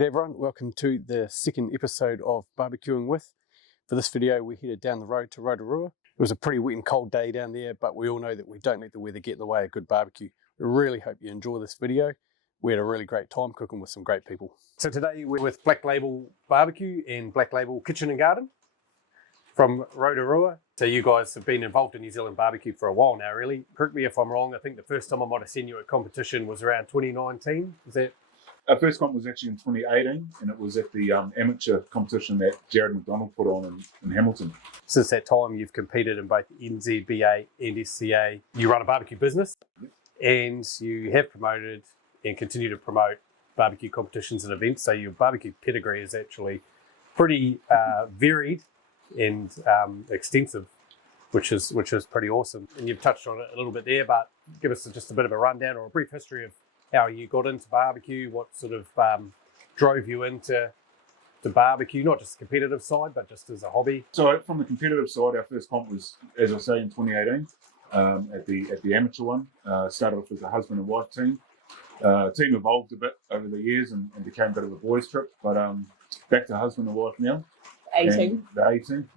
G'day everyone, welcome to the second episode of Barbecuing With. For this video we headed down the road to Rotorua. It was a pretty wet and cold day down there, but we all know that we don't let the weather get in the way of good barbecue. We really hope you enjoy this video. We had a really great time cooking with some great people. So today we're with Black Label Barbecue and Black Label Kitchen and Garden from Rotorua. So you guys have been involved in New Zealand barbecue for a while now, really. Correct me if I'm wrong, I think the first time I might have seen you at competition was around 2019, is that? Our first comp was actually in 2018, and it was at the amateur competition that Jared McDonald put on in Hamilton. Since that time, you've competed in both NZBA and SCA. You run a barbecue business, and you have promoted and continue to promote barbecue competitions and events. So your barbecue pedigree is actually pretty varied and extensive, which is pretty awesome. And you've touched on it a little bit there, but give us just a bit of a rundown or a brief history of how you got into barbecue, what sort of drove you into barbecue, not just the competitive side, but just as a hobby. So from the competitive side, our first comp was, as I say, in 2018 at the amateur one. Started off as a husband and wife team. Team evolved a bit over the years and became a bit of a boys trip, but back to husband and wife now. The A team.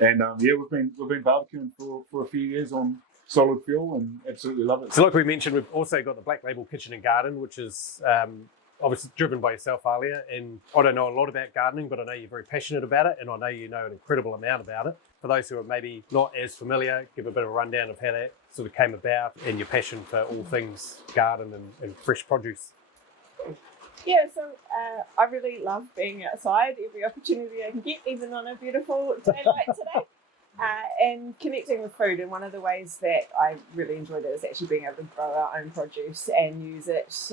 And yeah, we've been barbecuing for a few years on solid fuel and absolutely love it. So like we mentioned, we've also got the Black Label Kitchen and Garden, which is obviously driven by yourself, Alia. And I don't know a lot about gardening, but I know you're very passionate about it, and I know you know an incredible amount about it. For those who are maybe not as familiar, give a bit of a rundown of how that sort of came about and your passion for all things garden and fresh produce. Yeah, so I really love being outside every opportunity I can get, even on a beautiful day like today. And connecting with food, and one of the ways that I really enjoyed it is actually being able to grow our own produce and use it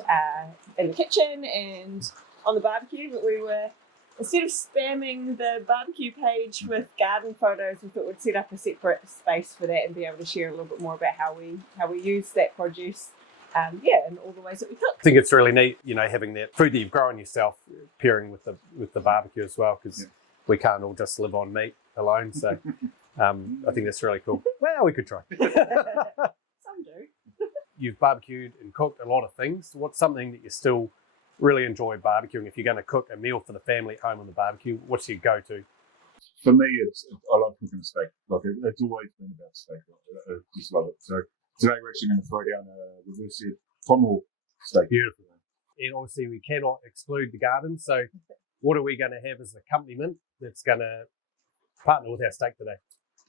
in the kitchen and on the barbecue. But we were, instead of spamming the barbecue page with garden photos, we thought we'd set up a separate space for that and be able to share a little bit more about how we use that produce. And all the ways that we cook. I think it's really neat, you know, having that food that you've grown yourself pairing with the barbecue as well, because we can't all just live on meat alone. So I think that's really cool. Well, we could try. Some do. You've barbecued and cooked a lot of things. What's something that you still really enjoy barbecuing? If you're going to cook a meal for the family at home on the barbecue, what's your go-to? For me, I love cooking steak. Like it's always been about steak. I just love it. So today we're actually going to throw down a reverse seared tomahawk steak. Beautiful. And obviously we cannot exclude the garden. So what are we going to have as an accompaniment that's going to partner with our steak today?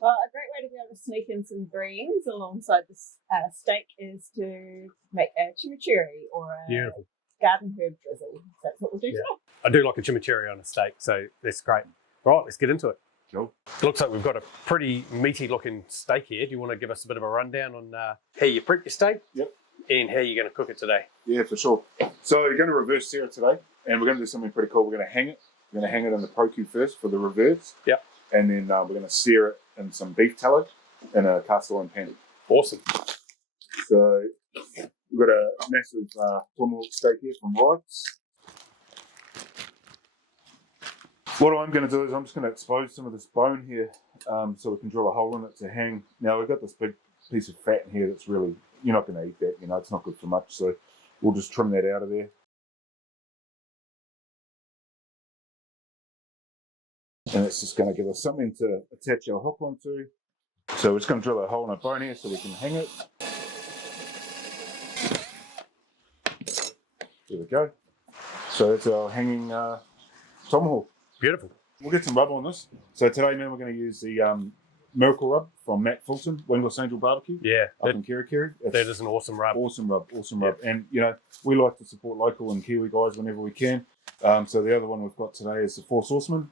Well, a great way to be able to sneak in some greens alongside this steak is to make a chimichurri or a garden herb drizzle. So that's what we'll do today. I do like a chimichurri on a steak, so that's great. All right, let's get into it. Cool. It looks like we've got a pretty meaty looking steak here. Do you want to give us a bit of a rundown on how you prep your steak? Yep. And how you're going to cook it today? Yeah, for sure. So you're going to reverse sear it today, and we're going to do something pretty cool. We're going to hang it. We're going to hang it in the ProQ first for the reverse. Yep. And then we're going to sear it in some beef tallow in a cast iron pan. Awesome. So we've got a massive tomahawk steak here from Wright's. What I'm going to do is I'm just going to expose some of this bone here so we can drill a hole in it to hang. Now we've got this big piece of fat in here that's really, you're not going to eat that, you know, it's not good for much. So we'll just trim that out of there. And it's just going to give us something to attach our hook onto. So we're just going to drill a hole in a bone here so we can hang it. There we go. So that's our hanging tomahawk. Beautiful. We'll get some rub on this. So today, man, we're going to use the Miracle Rub from Matt Fulton, Wingless Angel Barbecue. Yeah. Up in Kirikiri. That is an awesome rub. Awesome rub. And, you know, we like to support local and Kiwi guys whenever we can. So the other one we've got today is the Four Saucemen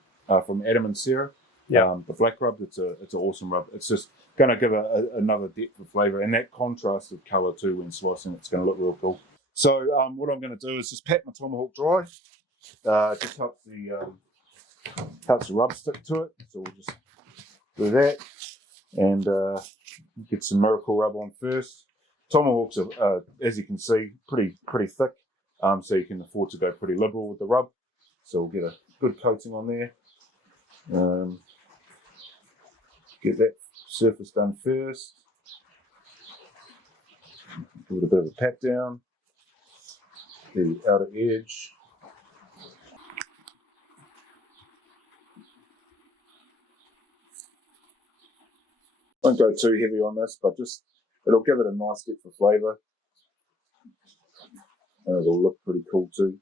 from Adam and Sarah. Yeah. The black rub, it's an awesome rub. It's just going to give another depth of flavour. And that contrast of colour too when slicing, it's going to look real cool. So what I'm going to do is just pat my tomahawk dry. Just helps the rub stick to it. So we'll just do that and get some Miracle Rub on first. Tomahawks are, as you can see, pretty thick, so you can afford to go pretty liberal with the rub. So we'll get a good coating on there. Get that surface done first. Give it a bit of a pat down. The outer edge. Won't go too heavy on this, but just it'll give it a nice depth of flavour. And it'll look pretty cool too.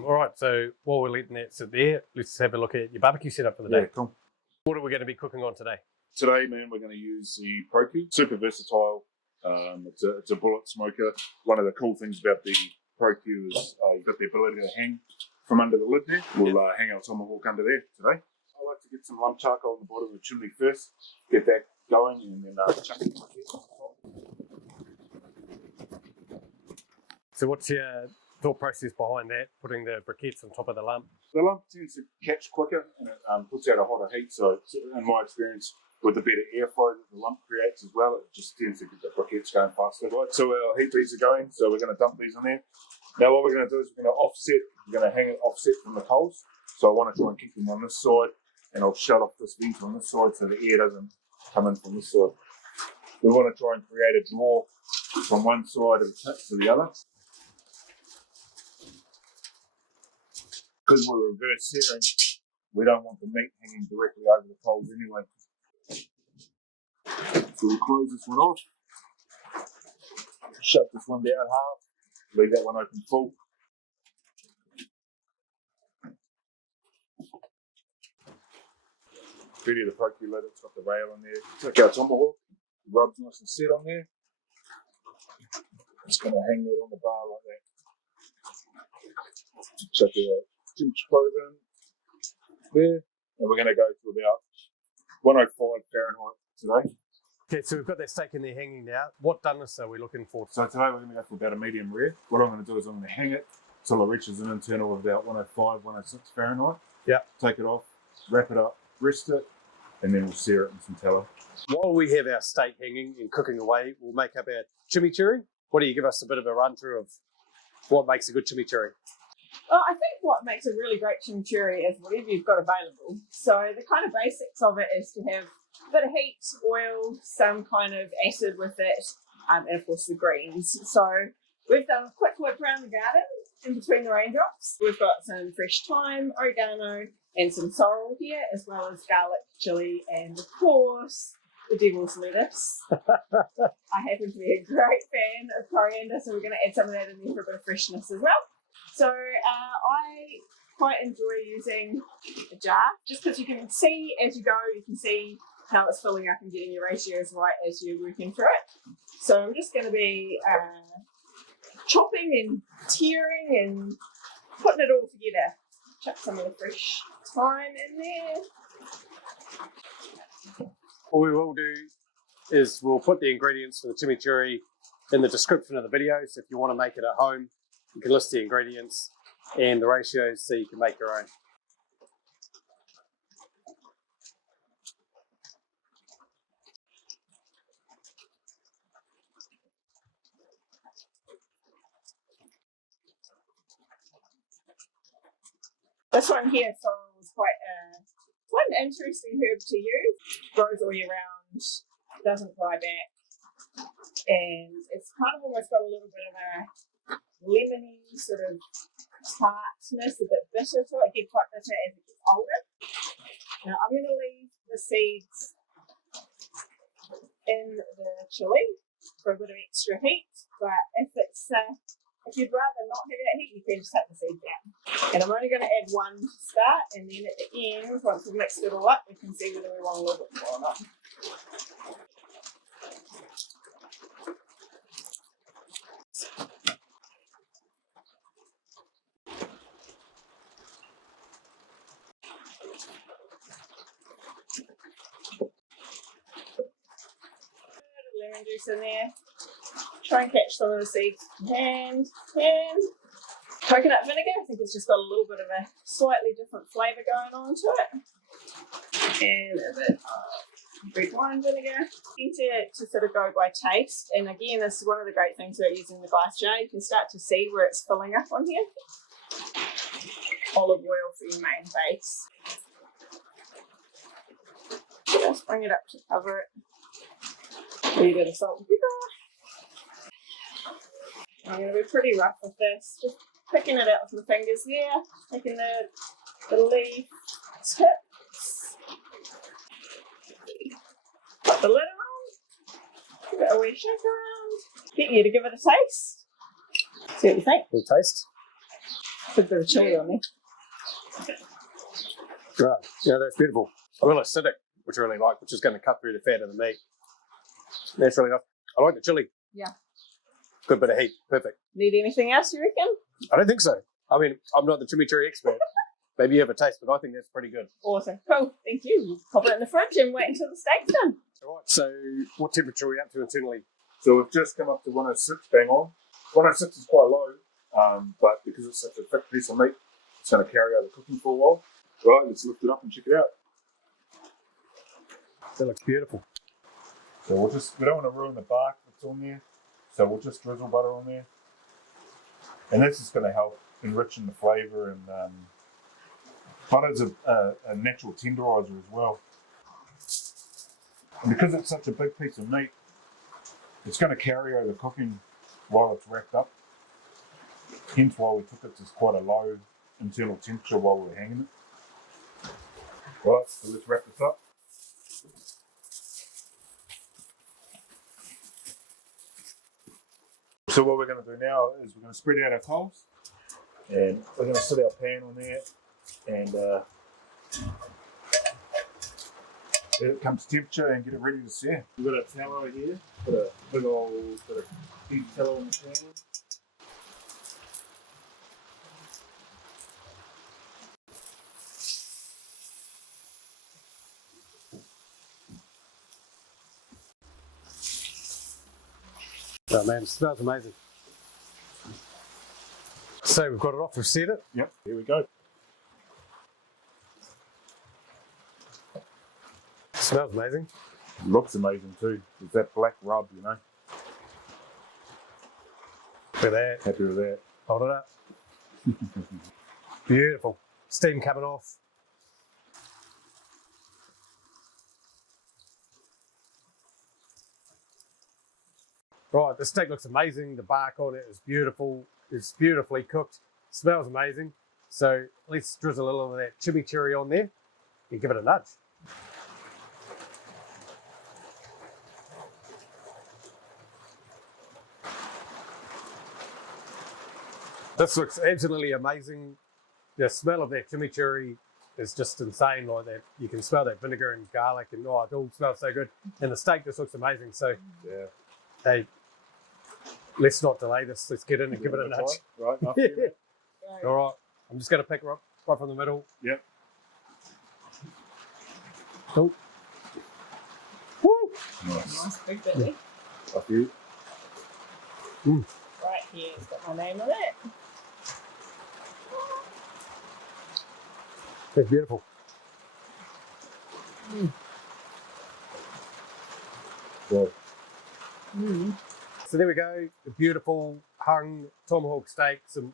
All right, so while we're letting that sit there, let's have a look at your barbecue setup for the day. Yeah, cool. What are we going to be cooking on today? Today, man, we're going to use the ProQ. Super versatile. It's a bullet smoker. One of the cool things about the ProQ is you've got the ability to hang from under the lid there. We'll hang our tomahawk under there today. I like to get some lump charcoal on the bottom of the chimney first, get that going, and then chuck it in my head. So what's your thought process behind that, putting the briquettes on top of the lump? The lump tends to catch quicker and it puts out a hotter heat. So in my experience, with the better airflow that the lump creates as well, it just tends to get the briquettes going faster. Right, so our heat beads are going, so we're going to dump these in there. Now what we're going to do is we're going to offset, we're going to hang it offset from the coals. So I want to try and keep them on this side, and I'll shut off this vent on this side so the air doesn't come in from this side. We want to try and create a draw from one side of the tip to the other. Because we're reverse searing, we don't want the meat hanging directly over the coals anyway. So we'll close this one off, shut this one down half, leave that one open full. Beauty of the ProQ lid, it's got the rail in there. Take our tomahawk, rubs nice and set on there. Just going to hang that on the bar like that. Chuck our chimichurri in there, and we're going to go to about 105 Fahrenheit today. Okay, so we've got that steak in there hanging now. What doneness are we looking for? So today we're going to go for about a medium rare. What I'm going to do is I'm going to hang it until it reaches an internal of about 105, 106 Fahrenheit. Yeah. Take it off, wrap it up, rest it, and then we'll sear it in some tallow. While we have our steak hanging and cooking away, we'll make up our chimichurri. Why don't you give us a bit of a run through of what makes a good chimichurri? Well, I think what makes a really great chimichurri is whatever you've got available. So the kind of basics of it is to have a bit of heat, oil, some kind of acid with it, and of course the greens. So we've done a quick whip around the garden in between the raindrops. We've got some fresh thyme, oregano, and some sorrel here, as well as garlic, chilli, and of course the devil's lettuce. I happen to be a great fan of coriander, so we're going to add some of that in there for a bit of freshness as well. So I quite enjoy using a jar, just because you can see as you go, you can see how it's filling up and getting your ratios right as you're working through it. So I'm just going to be chopping and tearing and putting it all together. Chuck some of the fresh thyme in there. What we will do is we'll put the ingredients for the chimichurri in the description of the video, so if you want to make it at home, you can list the ingredients and the ratios so you can make your own. This one here, sorrel, is quite an interesting herb to use. Grows all year round, doesn't dry back, and it's kind of almost got a little bit of a lemony sort of tartness, a bit bitter to it. It gets quite bitter as it gets older. Now I'm going to leave the seeds in the chili for a bit of extra heat, but if you'd rather not have that heat, you can just take the seeds out. And I'm only going to add one to start, and then at the end, once we've mixed it all up, we can see whether we want a little bit more or not. Lemon juice in there. Try and catch some of the seeds in hand. Coconut vinegar, I think it's just got a little bit of a slightly different flavour going on to it. And a bit of red wine vinegar. To sort of go by taste. And again, this is one of the great things about using the glass jar. You can start to see where it's filling up on here. Olive oil for your main base. Just bring it up to cover it. A little bit of salt and pepper. I'm going to be pretty rough with this, just picking it out with my fingers there, taking the leaf tips, put the lid on, it a wee shake around. Get you to give it a taste. See what you think. Little taste. Put a bit of chili on there. Right. Yeah, that's beautiful. Real acidic, which I really like, which is going to cut through the fat of the meat. That's really nice. I like the chili. Yeah. Good bit of heat. Perfect. Need anything else, you reckon? I don't think so. I mean, I'm not the chimichurri expert. Maybe you have a taste, but I think that's pretty good. Awesome. Cool. Thank you. Pop it in the fridge and wait until the steak's done. All right. So, what temperature are we up to internally? So we've just come up to 106, bang on. 106 is quite low, but because it's such a thick piece of meat, it's going to carry over cooking for a while. Right, let's lift it up and check it out. That looks beautiful. So we don't want to ruin the bark that's on there, so we'll just drizzle butter on there. And this is going to help enrichen the flavour, and butter's a natural tenderizer as well. And because it's such a big piece of meat, it's going to carry over cooking while it's wrapped up. Hence why we took it to quite a low internal temperature while we were hanging it. Right, so let's wrap this up. So what we're going to do now is we're going to spread out our coals, and we're going to set our pan on there, and let it come to temperature and get it ready to sear. We've got a tallow here, got a big old big tallow in the pan. Oh man, it smells amazing. So we've got it off, we've set it. Yep, here we go. It smells amazing. Looks amazing too. It's that black rub, you know. Look at that. Happy with that. Hold it up. Beautiful. Steam coming off. Right, the steak looks amazing. The bark on it is beautiful. It's beautifully cooked. Smells amazing. So let's drizzle a little of that chimichurri on there and give it a nudge. This looks absolutely amazing. The smell of that chimichurri is just insane like that. You can smell that vinegar and garlic, and oh, it all smells so good. And the steak just looks amazing. So, Yeah. hey, let's not delay this. Let's get in and give it a nudge. Right. Yeah. All right. I'm just going to pick her up right from the middle. Yep. Oh. Woo! Nice. Nice big belly. Up you. Right here, it's got my name on it. It's beautiful. Well, So there we go. The beautiful hung tomahawk steak, some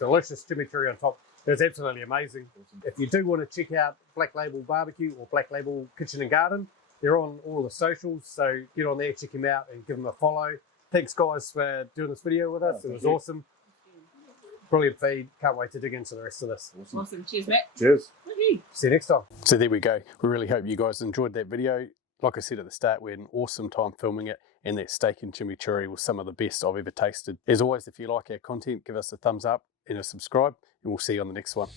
delicious chimichurri on top. It was absolutely amazing. If you do want to check out Black Label Barbecue or Black Label Kitchen and Garden, they're on all the socials. So get on there, check them out, and give them a follow. Thanks, guys, for doing this video with us. It was awesome. Brilliant feed. Can't wait to dig into the rest of this. Awesome. Cheers, Matt. cheers. Woohoo. See you next time. So there we go. We really hope you guys enjoyed that video. Like I said at the start, we had an awesome time filming it, and that steak and chimichurri was some of the best I've ever tasted. As always, if you like our content, give us a thumbs up and a subscribe, and we'll see you on the next one.